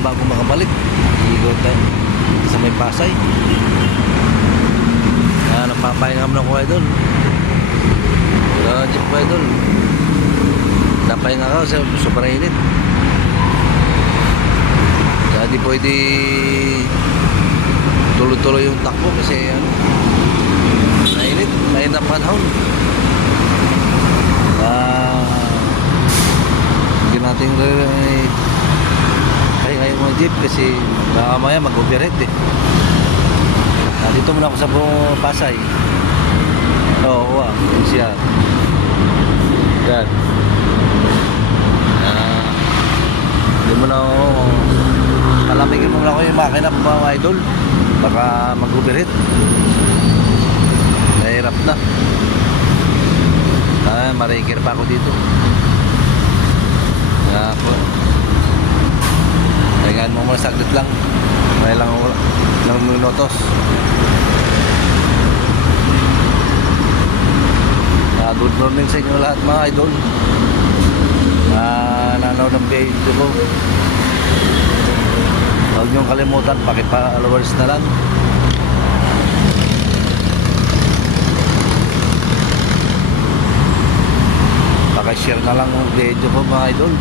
bago makabalik. Ikot tayo sa may Pasay. Napapahinga mo na ko idol. Jeep ko idol. Napahinga ka kasi sobrang init. Kaya di pwede tuloy-tuloy yung takbo kasi mainit na panahon. Hindi natin pahinga yung mga jeep kasi mamaya mag-overheat eh. Dito muna ako sa Pasay. Oo, yun siya. Yan. Hindi mo na ako palamigin mo na ako yung makina mga idol. Baka mag-overheat. Nahirap na. Marikir pa ako dito. Pahingaan mo muna saglit lang. May lang minutos. Good morning sa inyo lahat mga idol. Nanonood ng video ko. Huwag niyong kalimutan, paki-followers na lang. Paki-share na lang ang video ko mga idol.